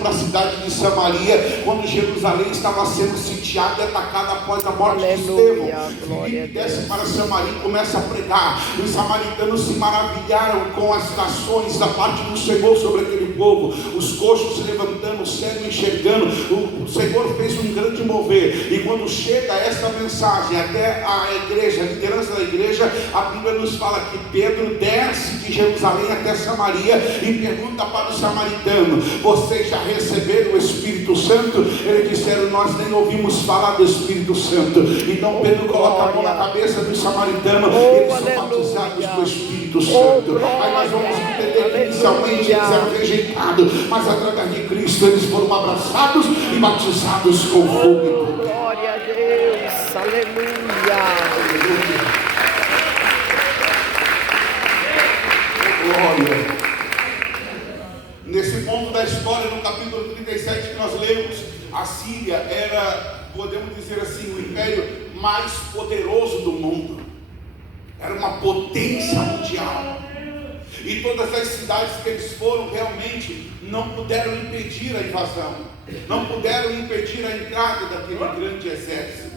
para a cidade de Samaria, quando Jerusalém estava sendo sitiada e atacada após a morte de Estevão. Filipe desce para Samaria e começa a pregar. Os samaritanos se maravilharam com as ações da parte do Senhor sobre aquele povo, os coxos se levantando, o cego enxergando. O Senhor fez um grande mover, e quando chega essa mensagem até a igreja, a liderança da igreja, a Bíblia nos fala que Pedro desce de Jerusalém até Samaria e pergunta para o samaritano: vocês já receberam o Espírito Santo? Eles disseram: nós nem ouvimos falar do Espírito Santo. Então Pedro coloca a mão na cabeça do samaritano, eles são batizados com o Espírito Santo. Aí nós vamos entender que inicialmente eles eram rejeitados, mas através de Cristo eles foram abraçados e batizados com fogo. Glória a Deus, aleluia. Glória. Nesse ponto da história, no capítulo 37 que nós lemos, a Síria era, podemos dizer assim, o império mais poderoso do mundo. Era uma potência mundial. E todas as cidades que eles foram realmente não puderam impedir a invasão, não puderam impedir a entrada daquele grande exército.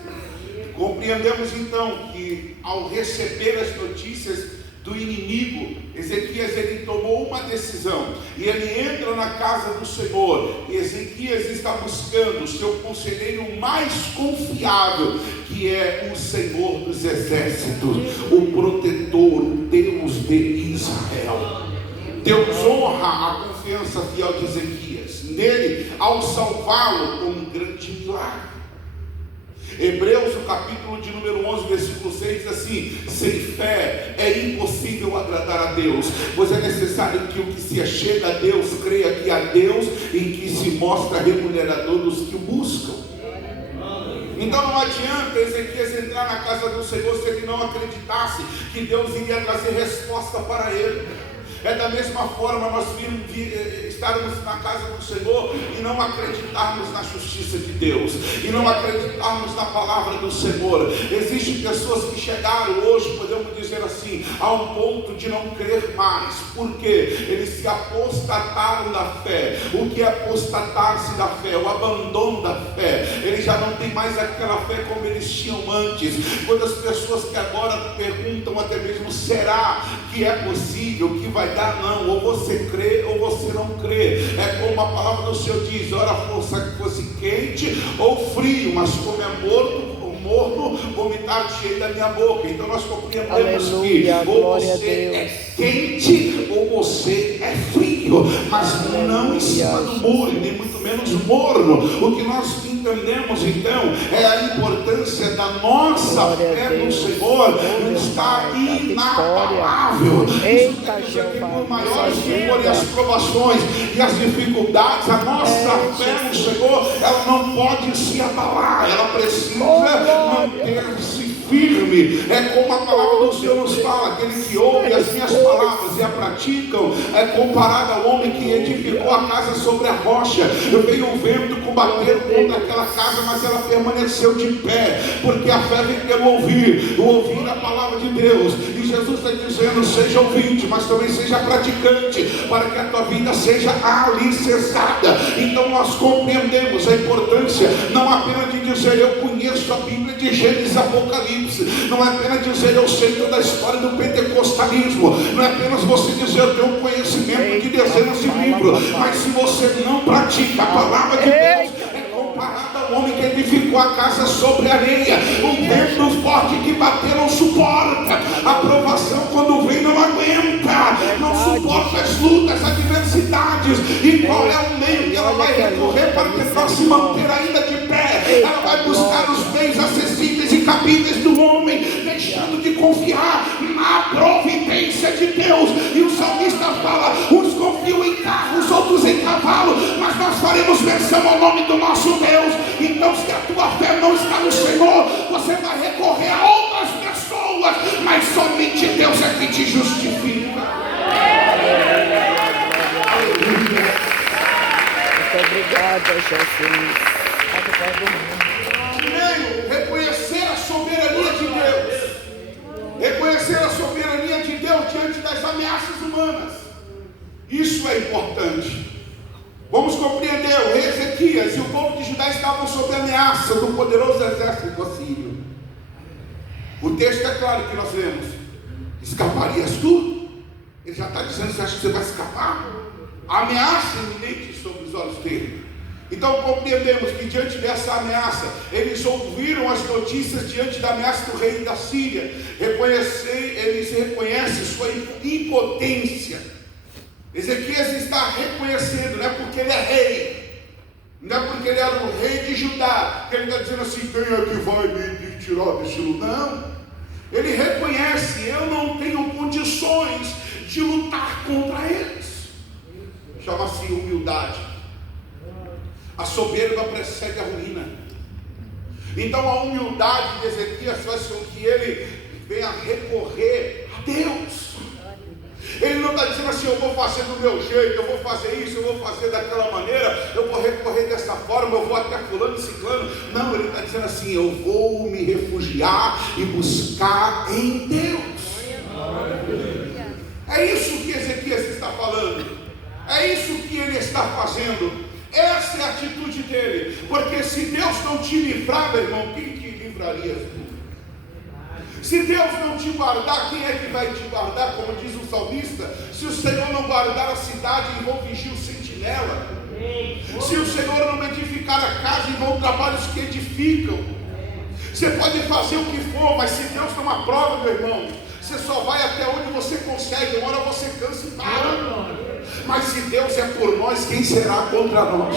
Compreendemos então que ao receber as notícias do inimigo, Ezequias ele tomou uma decisão e ele entra na casa do Senhor. Ezequias está buscando o seu conselheiro mais confiável, que é o Senhor dos exércitos, o protetor, o Deus de Israel. Deus honra a confiança fiel de Ezequias nele ao salvá-lo com um grande milagre. Hebreus, o capítulo de número 11, versículo 6, diz assim: sem fé é impossível agradar a Deus, pois é necessário que o que se achega a Deus creia que há Deus e que se mostra remunerador dos que o buscam. Então não adianta Ezequias entrar na casa do Senhor se ele não acreditasse que Deus iria trazer resposta para ele. É da mesma forma nós estarmos na casa do Senhor e não acreditarmos na justiça de Deus, e não acreditarmos na palavra do Senhor. Existem pessoas que chegaram hoje, podemos dizer assim, a um ponto de não crer mais, porque eles se apostataram da fé. O que é apostatar-se da fé? O abandono da fé. Eles já não têm mais aquela fé como eles tinham antes. Quantas pessoas que agora perguntam até mesmo: será que é possível, que vai dar? Não, ou você crê ou você não crê. É como a palavra do Senhor diz: ora fosse quente ou frio, mas como é morto, vomitar cheio da minha boca. Então nós compreendemos que ou você é quente ou você é frio, mas não em cima do muro, nem muito menos morno. O que nós entendemos então é a importância da nossa fé no Senhor estar inabalável. Isso quer dizer que por maiores que forem as provações e as dificuldades, a nossa fé no Senhor, ela não pode se abalar, ela precisa manter-se firme. É como a palavra do Senhor nos fala: aquele que ouve as minhas palavras e a praticam é comparado ao homem que edificou a casa sobre a rocha. Veio o vento, combateu contra aquela casa, mas ela permaneceu de pé, porque a fé vem pelo ouvir, o ouvir a palavra de Deus. E Jesus está dizendo: seja ouvinte, mas também seja praticante, para que a tua vida seja alicerçada. Então nós compreendemos a importância não apenas de dizer: eu conheço a Bíblia de Gênesis, Apocalipse. Não é apenas dizer: eu sei toda a história do pentecostalismo. Não é apenas você dizer: eu tenho conhecimento de dezenas de livros. Mas se você não pratica a palavra de Deus, é comparado ao homem que edificou a casa sobre a areia. Um vento forte que bater não suporta. A provação, quando vem, não aguenta, não suporta as lutas, as adversidades. E qual é o meio que ela vai recorrer para tentar se manter ainda de pé? Ela vai buscar os meios acessíveis e cabíveis do homem, deixando de confiar na providência de Deus. E o salmista fala: uns confiam em carros, outros em cavalo, mas nós faremos menção ao nome do nosso Deus. Então, se a tua fé não está no Senhor, você vai recorrer a outras pessoas, mas somente Deus é que te justifica. Muito obrigada, Jesus. Primeiro, reconhecer a soberania de Deus. Reconhecer a soberania de Deus diante das ameaças humanas. Isso é importante. Vamos compreender Ezequias e o povo de Judá estavam sob a ameaça do poderoso exército assírio. O texto é claro que nós lemos: escaparias tu? Ele já está dizendo: você acha que você vai escapar? A ameaça iminente sobre os olhos dele. Então compreendemos que diante dessa ameaça, eles ouviram as notícias diante da ameaça do rei da Síria. Eles reconhecem sua impotência. Ezequias está reconhecendo, não é porque ele é rei, não é porque ele era o rei de Judá, que ele está dizendo assim: quem é que vai me tirar desse lugar? Não, ele reconhece: eu não tenho condições de lutar contra eles. Chama-se humildade. A soberba precede a ruína. Então a humildade de Ezequias faz com que ele venha recorrer a Deus. Ele não está dizendo assim: eu vou fazer do meu jeito, eu vou fazer isso, eu vou fazer daquela maneira, eu vou recorrer dessa forma, eu vou até fulano e ciclano. Não, ele está dizendo assim: eu vou me refugiar e buscar em Deus. É isso que Ezequias está falando, é isso que ele está fazendo. Essa é a atitude dele. Porque se Deus não te livrar, meu irmão, quem te livraria tu? Se Deus não te guardar, quem é que vai te guardar? Como diz o salmista: se o Senhor não guardar a cidade, em vão vigir o sentinela. Se o Senhor não edificar a casa, em vão trabalhos que edificam. Você pode fazer o que for, mas se Deus não aprova, meu irmão, você só vai até onde você consegue. Uma hora você cansa e para. Mas se Deus é por nós, quem será contra nós?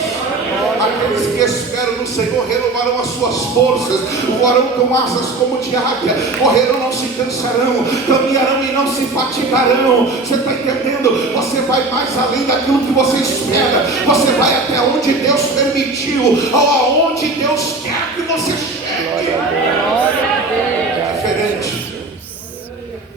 Aqueles que esperam no Senhor renovarão as suas forças, voarão com asas como de águia, correrão, não se cansarão, caminharão e não se fatigarão. Você está entendendo? Você vai mais além daquilo que você espera. Você vai até onde Deus permitiu, ou aonde Deus quer que você chegue. É diferente.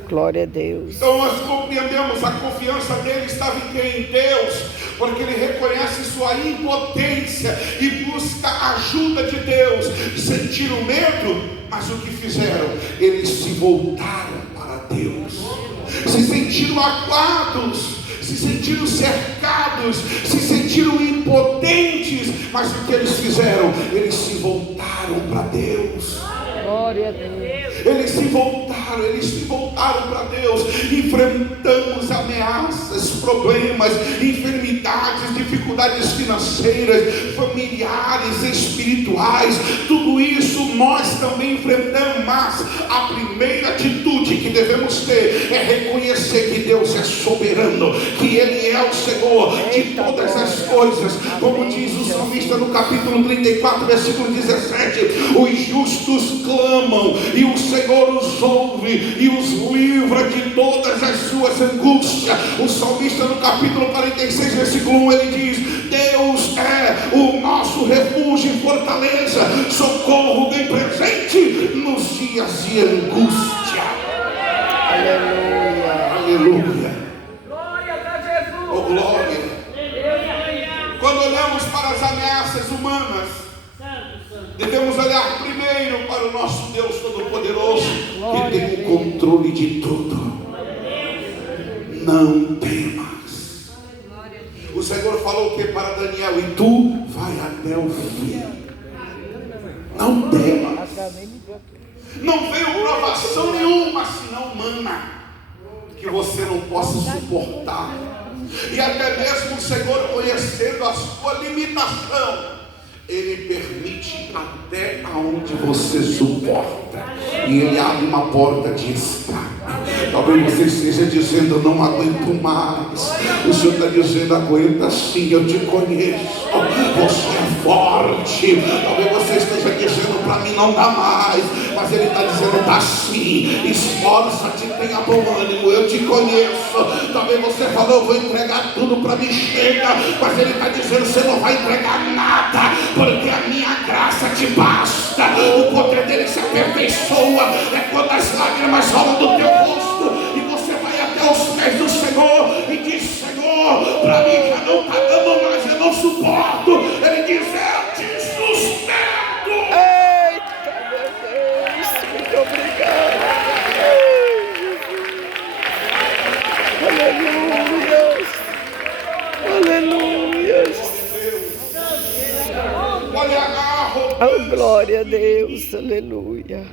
Glória a Deus. Então nós compreendemos: a confiança dele estava em quem? Em Deus, porque ele reconhece sua impotência e busca a ajuda de Deus. Sentiram medo, mas o que fizeram? Eles se voltaram para Deus. Se sentiram acuados, se sentiram cercados, se sentiram impotentes, mas o que eles fizeram? Eles se voltaram para Deus. Glória a Deus. Eles se voltaram para Deus. Enfrentamos ameaças, problemas, enfermidades, dificuldades financeiras, familiares, espirituais. Tudo isso nós também enfrentamos. Mas a primeira atitude que devemos ter é reconhecer que Deus é soberano, que Ele é o Senhor de todas as coisas. Como diz o salmista no capítulo 34, versículo 17: os justos clamam e o Senhor os ouve e os livra de todas as suas angústias. O salmista no capítulo 46, versículo 1, ele diz: Deus é o nosso refúgio e fortaleza, socorro bem presente nos dias de angústia. Aleluia. Aleluia. Glória a Jesus. Oh, glória. Quando olhamos para as ameaças humanas, devemos olhar primeiro para o nosso Deus Todo-Poderoso, que tem o controle de tudo. Não temas. O Senhor falou o que para Daniel? E tu vai até o fim. Não temas. Não veio provação nenhuma, senão mana, que você não possa suportar. E até mesmo o Senhor, conhecendo a sua limitação, Ele permite até aonde você suporta. E Ele abre uma porta de escape. Talvez você esteja dizendo: não aguento mais. O Senhor está dizendo: aguenta sim, eu te conheço. Você é forte. Talvez você esteja dizendo: para mim não dá mais. Mas Ele está dizendo: dá sim. Esforça-te, tenha bom ânimo, eu te conheço. Talvez você falou: eu vou entregar tudo para mim, chega. Mas Ele está dizendo: você não vai entregar nada, porque a minha graça te basta. O poder dele se aperfeiçoa. É quando as lágrimas rolam do teu rosto e você vai até os pés do Senhor e diz: Senhor, para mim já não está dando mais, eu não suporto. Ele diz: eu te sustento. Eita, meu Deus, muito obrigado. Aleluia. Aleluia. olha a Oh, arrogância. glória a Deus, aleluia.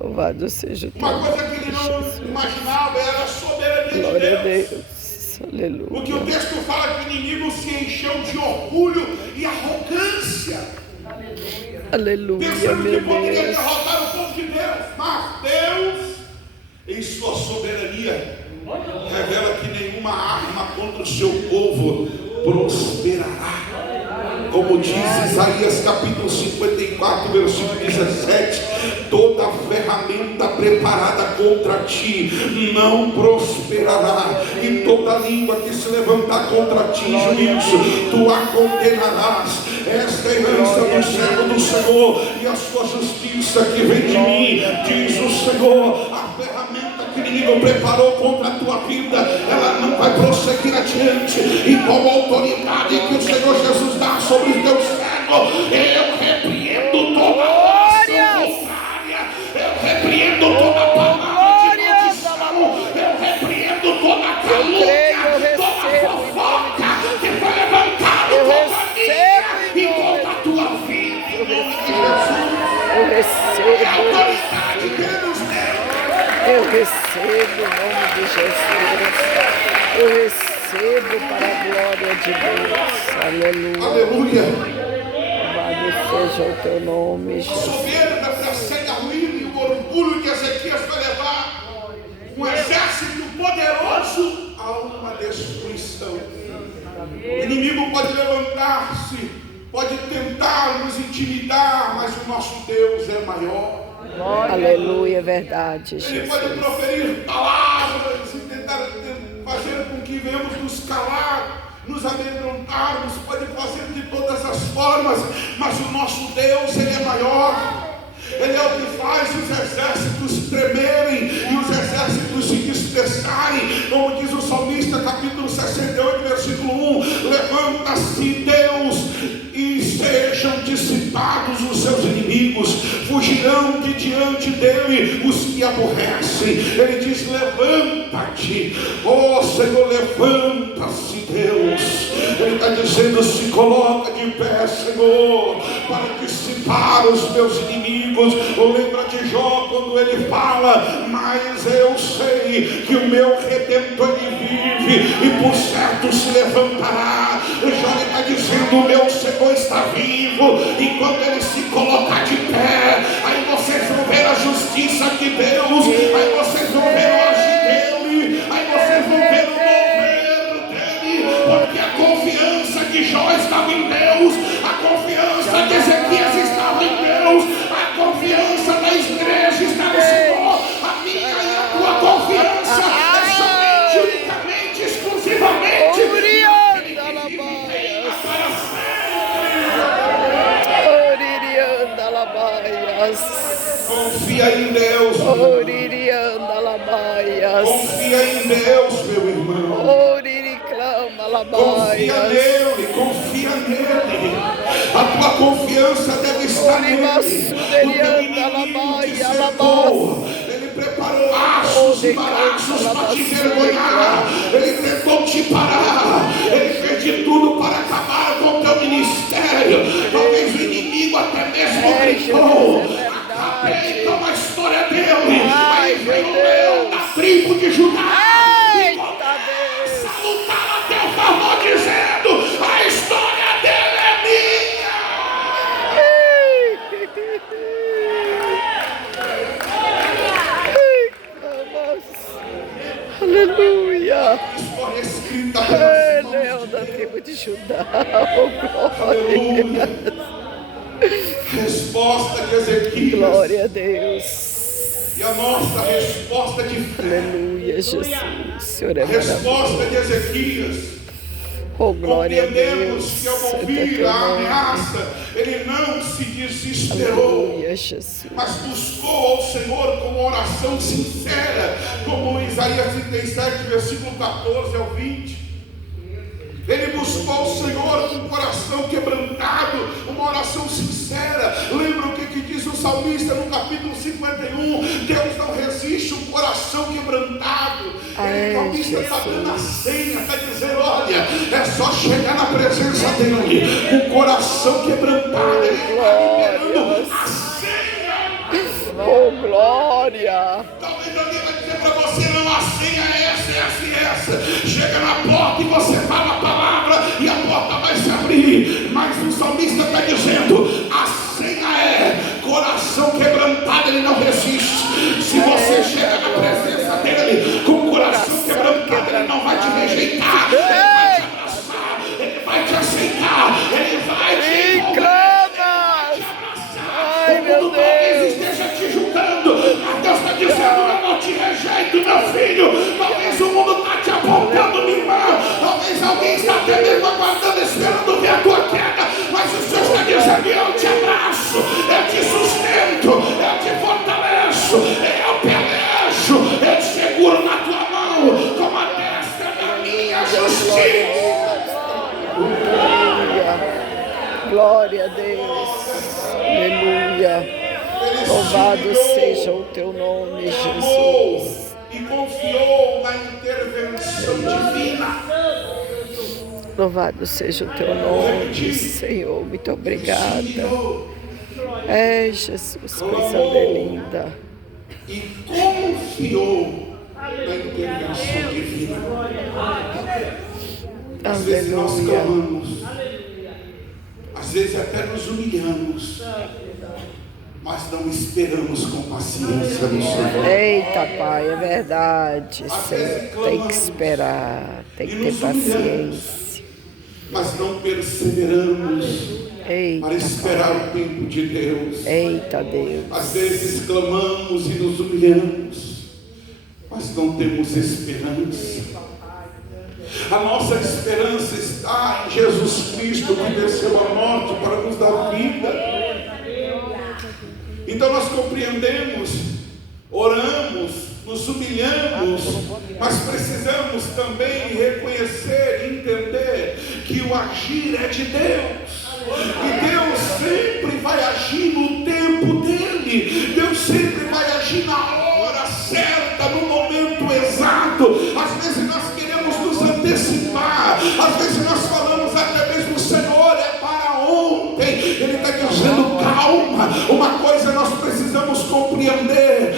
Louvado seja o teu Uma coisa nome, que ele não Jesus. imaginava era a soberania Glória a de Deus. Deus, Porque o aleluia. texto fala que o inimigo se encheu de orgulho e arrogância, Aleluia, pensando que meu poderia Deus. derrotar o povo de Deus. Mas Deus, em sua soberania, revela que nenhuma arma contra o seu povo prosperará. Como diz Isaías capítulo 54, versículo 17: toda ferramenta preparada contra ti não prosperará, e toda língua que se levantar contra ti em juízo, tu a condenarás. Esta é a herança do servo do Senhor e a sua justiça que vem de mim, diz o Senhor. A ferramenta que o inimigo preparou contra a tua vida, ela não vai prosseguir adiante. E com a autoridade que o Senhor Jesus dá sobre os teus servos, eu repreendo toda ação contrária, eu repreendo toda palavra de maldição, eu repreendo toda calúnia, toda fofoca que foi levantada contra mim e contra a tua vida, em nome de Jesus. Eu É a recebo, autoridade que Ele nos deu. eu recebo em nome de Jesus. Eu recebo para a glória de Deus. Aleluia. Aleluia. Louvado seja o teu nome, A Jesus. soberba precede a ruína e o orgulho que Ezequias vai levar um exército poderoso a uma destruição. O inimigo pode levantar-se, pode tentar nos intimidar, mas o nosso Deus é maior. Aleluia, é verdade, Ele Jesus. pode proferir palavras e tentar fazer com que venhamos nos calar, nos amedrontarmos, pode fazer de todas as formas, mas o nosso Deus, Ele é maior. Ele é o que faz os exércitos tremerem e os exércitos se dispersarem, como diz o salmista, capítulo 68, versículo 1: levanta-se Deus e sejam dissipados os seus inimigos, fugirão de diante dele os que aborrecem. Ele diz: levanta-te, ó Senhor, levanta-se Deus. Ele está dizendo: se coloca de pé, Senhor, para dissipar os meus inimigos. Lembra de Jó quando ele fala: mas eu sei que o meu Redentor ele vive e por certo se levantará. Jó está dizendo: o meu Senhor está vivo, e quando ele se colocar de pé, aí vocês vão ver a justiça de Deus, aí vocês vão ver o agir dele, aí vocês vão ver o mover dele, porque a confiança de Jó estava em Deus, a confiança de Ezequias estava em Deus, a confiança da igreja está no Senhor. A minha e a tua confiança é somente, unicamente, exclusivamente Ele que vive e reina para sempre. Confia em Deus, confia em Deus, meu irmão. Confia nele. A tua confiança deve estar nele. O teu inimigo te cercou. Ele preparou laços e balaços para te envergonhar. Ele tentou te parar. Ele fez de tudo para acabar com o teu ministério. Talvez o inimigo até mesmo gritou: acabei com a história dele. Aí veio o leão da tribo de Judá. Lutar a teu favor, dizendo: a história dele é minha. Aleluia. História escrita pelos Leão da tribo de Judá. Oh, glória. Resposta de Ezequias. Glória a Deus. E a nossa resposta de fé. Aleluia, Jesus. O Senhor é A resposta maravilhoso. de Ezequias. Oh, glória a Compreendemos Deus. que ao Santo é ouvir teu a nome. ameaça, ele não se desesperou, Aleluia, Jesus. mas buscou ao Senhor com uma oração sincera, como Isaías 37, versículo 14 ao 20. Ele buscou o Senhor com o coração quebrantado, uma oração sincera. Lembra o que diz o salmista no capítulo 51? Deus não resiste um coração quebrantado. O salmista está dando a senha, está dizendo: olha, é só chegar na presença dele, com o coração quebrantado, ele está liberando a senha. Oh, glória! Talvez alguém vai dizer para você: não, a senha é essa, essa e essa. Chega na porta e você fala a palavra e a porta vai se abrir. Mas o salmista está dizendo: a senha é coração quebrantado, ele não resiste. Se você chega na presença dele com o coração quebrantado, ele não vai te rejeitar, ele vai te abraçar, ele vai te aceitar, ele vai te clama! Ai, meu Deus! Esteja te julgando, mas Deus está dizendo: eu não te rejeito, meu filho. Talvez o mundo está te apontando, minha irmã. Talvez alguém está até mesmo aguardando, esperando ver a tua queda. Mas o Senhor está dizendo: eu te abraço, eu te sustento, eu te fortaleço, eu pelejo, eu te seguro na tua mão com a destra da minha justiça. Glória a Deus. Aleluia. Louvado seja o teu nome, Jesus. E confiou na intervenção divina. Louvado seja o teu nome, Senhor. Muito obrigada. É, Jesus, coisa linda. E confiou na intervenção divina. Às vezes nós clamamos, às vezes até nos humilhamos, mas não esperamos com paciência no Senhor. Eita, Pai, é verdade, Senhor. Tem que esperar, tem que ter paciência. Mas não perseveramos para esperar o tempo de Deus. Eita, Deus. Às vezes clamamos e nos humilhamos, mas não temos esperança. A nossa esperança está em Jesus Cristo, que desceu à morte para nos dar vida. Então nós compreendemos, oramos, nos humilhamos, mas precisamos também reconhecer e entender que o agir é de Deus. E Deus sempre vai agir no tempo dele. Deus sempre vai agir na hora certa, no momento exato. Às vezes nós queremos nos antecipar, às vezes nós falamos até mesmo: Senhor, é para ontem. Ele está dizendo: calma. Uma coisa nós precisamos compreender,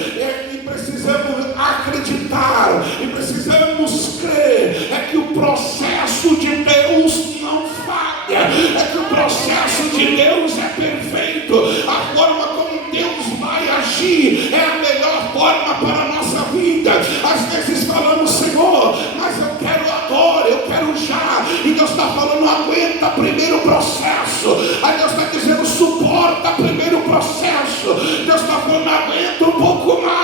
e precisamos acreditar, e precisamos crer, é que o processo de Deus não falha, é que o processo de Deus é perfeito. A forma como Deus vai agir é a melhor forma para a nossa vida. Às vezes falamos: Senhor, mas eu quero agora, eu quero já. E Deus está falando: aguenta primeiro o processo. Aí Deus está dizendo: suporta primeiro o processo. Deus está falando: aguenta um pouco mais.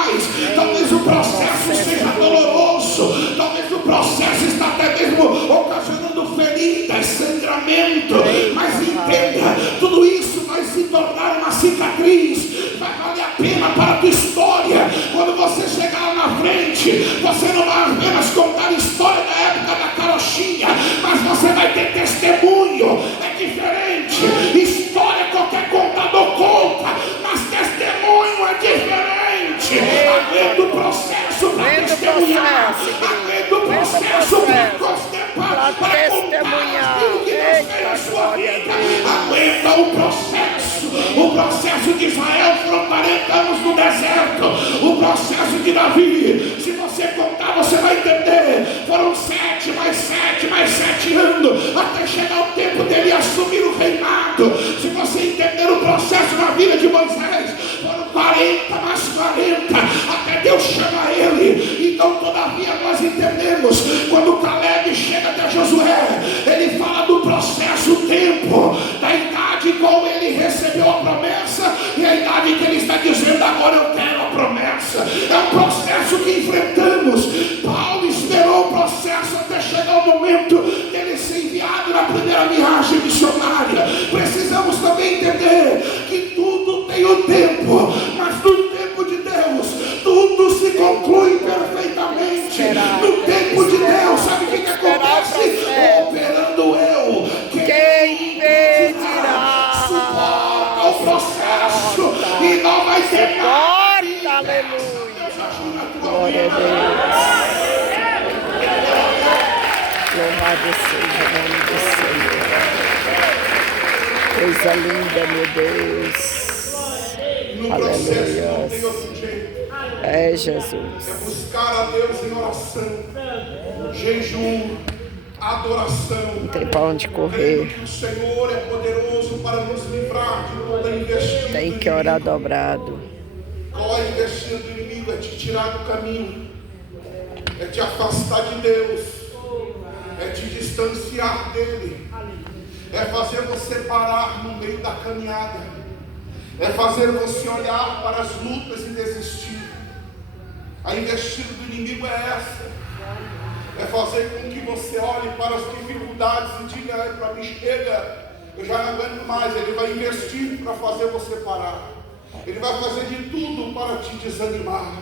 Talvez o processo seja doloroso, talvez o processo está até mesmo ocasionando feridas, sangramento, mas entenda, tudo isso vai se tornar uma cicatriz, vai valer a pena para a tua história. Quando você chegar lá na frente, você não vai apenas contar a história da época da carochinha, mas você vai ter testemunho. É diferente. História qualquer contador conta, mas testemunho é diferente. Aguenta o processo para testemunhar, aguenta o processo para testemunhar aquilo que Deus fez na sua vida. Aguenta o processo de Israel. Foram 40 anos no deserto. O processo de Davi, se você contar, você vai entender. Foram 7 mais 7 mais 7 anos até chegar o tempo dele assumir o reinado. Se você entender o processo na vida de Moisés, foram 40 mais 40 até Deus chamar ele. Então, todavia, nós entendemos, quando Caleb chega até Josué, ele fala do processo, o tempo, da idade com ele recebeu a promessa e a idade que ele está dizendo: agora eu quero a promessa. É um processo que enfrentamos. Paulo esperou o processo até chegar o momento dele ser enviado na primeira viagem missionária. Precisamos também entender que tudo tem o tempo, mas no tempo de Deus tudo se conclui perfeitamente. No tempo de Deus, sabe o que acontece? Operando eu, quem impedirá? Suporta o processo e não vai ter nada. Aleluia. Glória a Deus. Louvado seja o nome do Senhor. Coisa linda, meu Deus. No processo não tem Aleluia. outro jeito. É É Jesus. buscar a Deus em oração, jejum, adoração. Não tem para onde correr. Crendo que o Senhor é poderoso para nos livrar de toda investida. Tem do que orar inimigo. dobrado. Qual é a investida do inimigo? É te tirar do caminho, é te afastar de Deus, é te distanciar dele, é fazer você parar no meio da caminhada, é fazer você olhar para as lutas e desistir. A investida do inimigo é essa, é fazer com que você olhe para as dificuldades e diga: para mim chega, eu já não aguento mais. Ele vai investir para fazer você parar, ele vai fazer de tudo para te desanimar,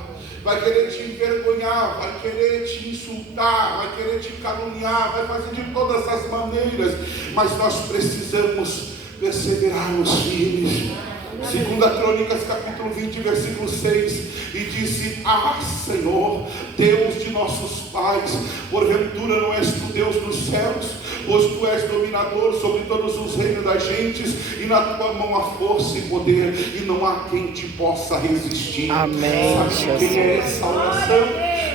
vai querer te envergonhar, vai querer te insultar, vai querer te caluniar, vai fazer de todas as maneiras, mas nós precisamos perseverarmos firmes. 2 Crônicas capítulo 20 versículo 6, e disse: ah, Senhor, Deus de nossos pais, porventura não és tu Deus dos céus? Pois tu és dominador sobre todos os reinos das gentes, e na tua mão há força e poder, e não há quem te possa resistir. Amém, Sabe quem é essa oração?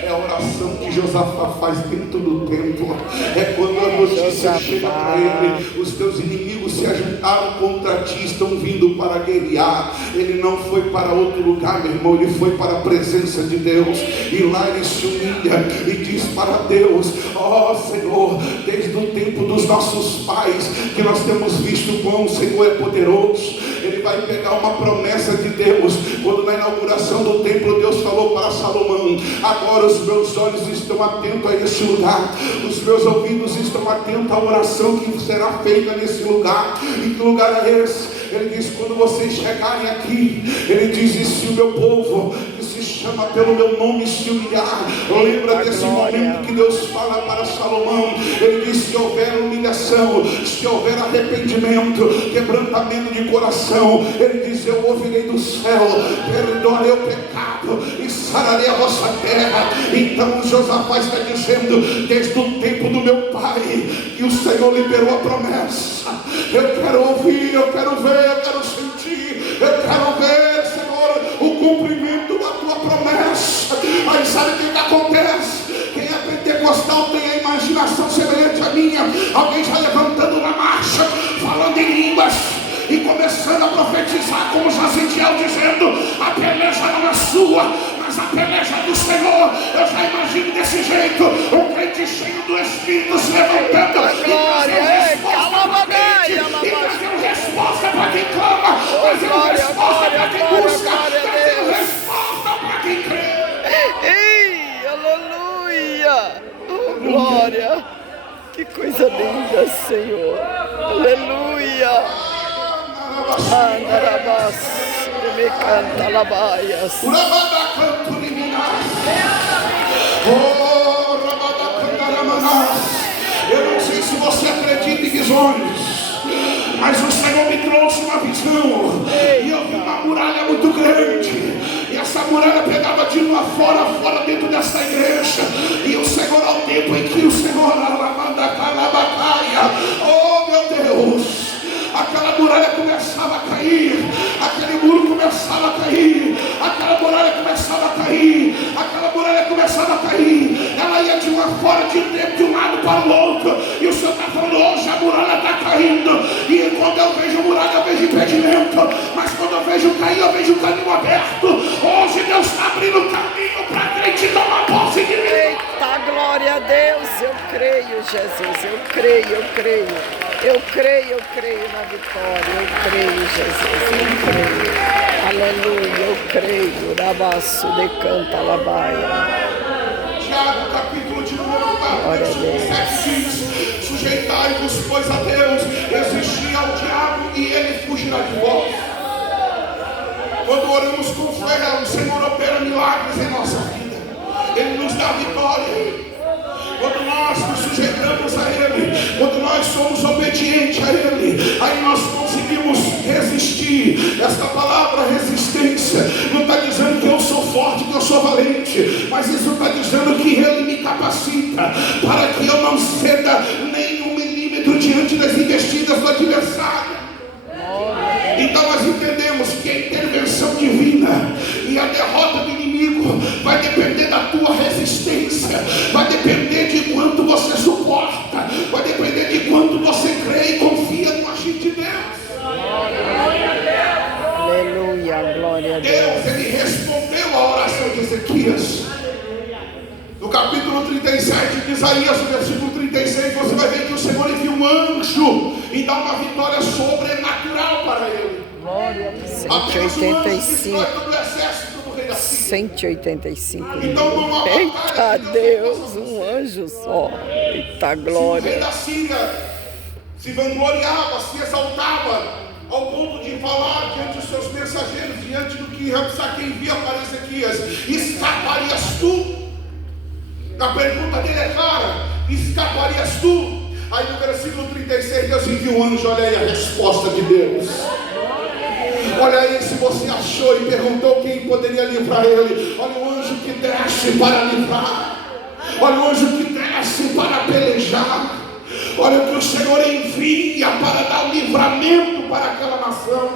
É a oração que Josafá faz dentro do templo. É quando a notícia chega para ele: os teus inimigos se ajuntaram contra ti, estão vindo para guerrear. Ele não foi para outro lugar, meu irmão, ele foi para a presença de Deus, e lá ele se humilha e diz para Deus: ó Senhor, desde o tempo dos nossos pais que nós temos visto como o Senhor é poderoso. Ele vai pegar uma promessa de Deus, quando na inauguração do templo Deus falou para Salomão: agora os meus olhos estão atentos a esse lugar, os meus ouvidos estão atentos à oração que será feita nesse lugar. E que lugar é esse? Ele diz: quando vocês chegarem aqui, ele diz: e se o meu povo, que se chama pelo meu nome, se humilhar. Lembra desse momento que Deus fala para Salomão. Ele diz: se houver humilhação, se houver arrependimento, quebrantamento de coração, ele diz: eu ouvirei do céu, perdoarei o pecado e sararei a vossa terra. Então Josafá está dizendo: desde o tempo do meu pai que o Senhor liberou a promessa. Eu quero ouvir, eu quero ver, eu quero sentir, eu quero ver, Senhor, o cumprimento da tua promessa. Mas sabe o que acontece? Quem é pentecostal tem a imaginação semelhante à minha. Alguém já levantando na marcha, falando em línguas e começando a profetizar como Jazidiel, dizendo: a peleja não é sua, mas a peleja é do Senhor. Eu já imagino desse jeito, um crente cheio do Espírito se levantando e trazendo resposta para quem clama, trazendo resposta para quem busca, trazendo resposta para quem crê. Ei, aleluia! Oh, glória! Que coisa linda, Senhor! Aleluia! Andarabas, me canta labaias. Rabada canto liminas. Oh, rabada cantaramanas. Eu não sei se você acredita em visões, mas o Senhor me trouxe uma visão, e eu vi uma muralha muito grande, e essa muralha pegava de uma fora dentro dessa igreja, e o Senhor, ao tempo em que o Senhor oh meu Deus, aquela muralha começava a cair, aquele muro começava a cair, aquela muralha começava a cair, aquela muralha começava a cair, ela ia de uma fora de um lado para o outro, e o Senhor está falando: hoje a muralha está caindo, e quando eu vejo muralha eu vejo impedimento, mas quando eu vejo cair eu vejo o caminho aberto. Hoje Deus está abrindo o caminho para a gente tomar posse de mim. Eita, glória a Deus! Eu creio, Jesus, eu creio, eu creio. Eu creio na vitória, eu creio, Jesus, eu creio. Aleluia, eu creio. Rabaço de canta labaia. Tiago, capítulo de número 4, versículo 7 diz: sujeitai-vos, pois, a Deus, resistir ao diabo e ele fugirá de vós. Quando oramos com fé, o Senhor opera milagres em nossa vida, Ele nos dá vitória. Quando nós nos sujeitamos a Ele, quando nós somos obedientes a Ele, aí nós conseguimos resistir. Esta palavra resistência não está dizendo que eu sou forte, que eu sou valente, mas isso está dizendo que Ele me capacita para que eu não ceda nem 1 milímetro diante das investidas do adversário. Então nós entendemos que a intervenção divina e a derrota do inimigo vai depender da tua resistência, vai depender de quanto você suporta, vai depender de quanto você crê e confia no agir de Deus. Aleluia, glória a Deus. Deus, ele respondeu a oração de Ezequias. No capítulo 37 de Isaías, no versículo 36, você vai ver que o Senhor envia um anjo e dá uma vitória sobrenatural para ele. Glória a Apenas um anjo destrói 185. todo o exército do rei da Síria. 185. Então, numa Eita batalha que Deus, um anjo só. Eita o rei glória. da Síria se vangloriava, se exaltava, ao ponto de falar diante dos seus mensageiros, diante do que Rabsaque envia para Ezequias: escaparias tu? A pergunta dele é clara: escaparias tu? Aí no versículo 36, Deus envia um anjo. Olha aí a resposta de Deus. Olha aí, se você achou e perguntou quem poderia livrar ele, olha o anjo que desce para livrar, olha o anjo que desce para pelejar, olha o que o Senhor envia para dar o livramento para aquela nação.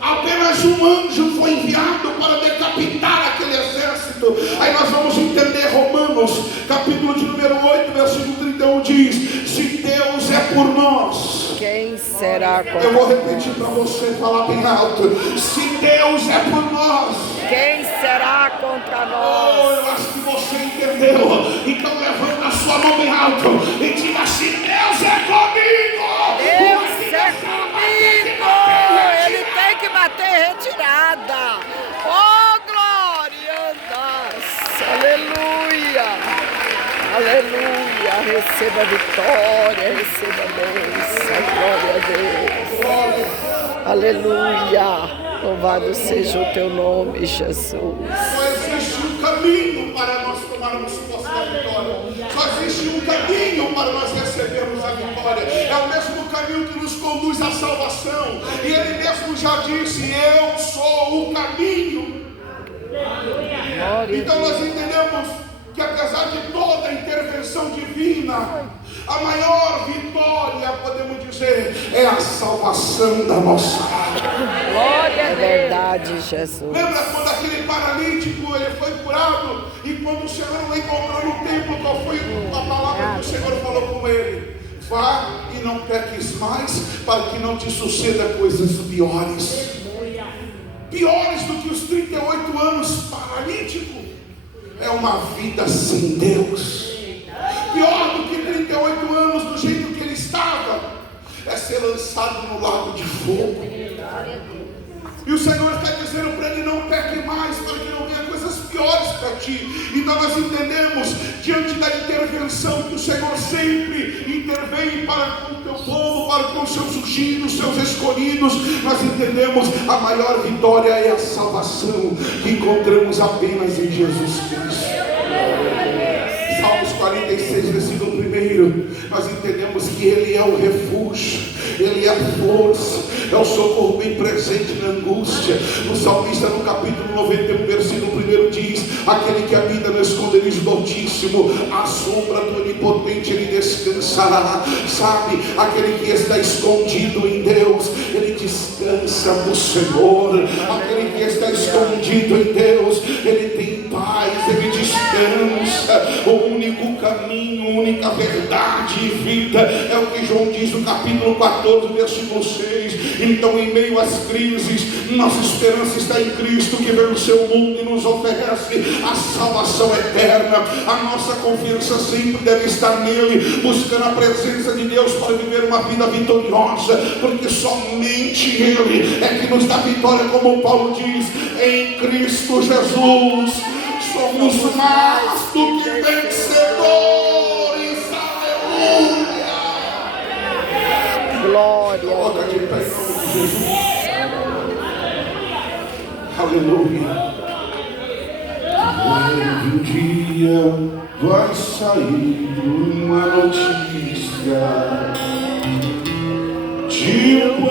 Apenas um anjo foi enviado para decapitar aquele exército. Aí nós vamos entender Romanos, capítulo de número 8, versículo 31, diz: se Deus é por nós, Quem será contra eu vou nós? repetir para você falar bem alto: se Deus é por nós. Quem será contra Oh, nós? eu acho que você entendeu. Então levanta a sua mão bem alto e diga: se Deus é comigo, Deus é comigo. Ele tem que bater retirada. Oh, glória a Deus. Aleluia. Aleluia. Receba a vitória. Receba a bênção. Glória a Deus. Aleluia. Louvado seja o teu nome, Jesus. só existe um caminho para nós tomarmos posse da vitória. Só existe um caminho para nós recebermos a vitória. É o mesmo caminho que nos conduz à salvação. E Ele mesmo já disse: eu sou o caminho. Glória Então nós entendemos que apesar de toda a intervenção divina, a maior vitória, podemos dizer, é a salvação da nossa alma. Glória a Deus. É verdade, Jesus. Lembra quando aquele paralítico ele foi curado e quando o Senhor o encontrou no templo, qual foi a palavra que o Senhor falou com ele? Vá e não peques mais, para que não te suceda coisas piores. Piores do que os 38 anos paralítico é uma vida sem Deus. Pior do que 38 anos do jeito que ele estava é ser lançado no lago de fogo. E o Senhor está dizendo para ele: não peque mais, para que não venha coisas piores para ti. Então nós entendemos, diante da intervenção que o Senhor sempre intervém para com o teu povo, para com os seus ungidos, seus escolhidos, nós entendemos a maior vitória é a salvação que encontramos apenas em Jesus Cristo. Salmos 46, versículo 1, nós entendemos que Ele é o refúgio, Ele é a força, é o socorro bem presente na angústia. O salmista no capítulo 91, versículo 1 diz: aquele que habita no esconderijo do Altíssimo, à sombra do Onipotente ele descansará. Sabe, aquele que está escondido em Deus, ele descansa no Senhor. Aquele que está escondido em Deus, ele tem paz, ele descansa. O único caminho, a única verdade e vida é o que João diz no capítulo 14, versículo 6. Então, em meio às crises, nossa esperança está em Cristo, que venceu o mundo e nos oferece a salvação eterna. A nossa confiança sempre deve estar nele, buscando a presença de Deus para viver uma vida vitoriosa, porque somente Ele é que nos dá vitória, como Paulo diz: em Cristo Jesus somos mais do que vencedores. Aleluia. Glória. Coloca de pé em nome de Jesus. Aleluia. Um dia vai sair uma notícia de um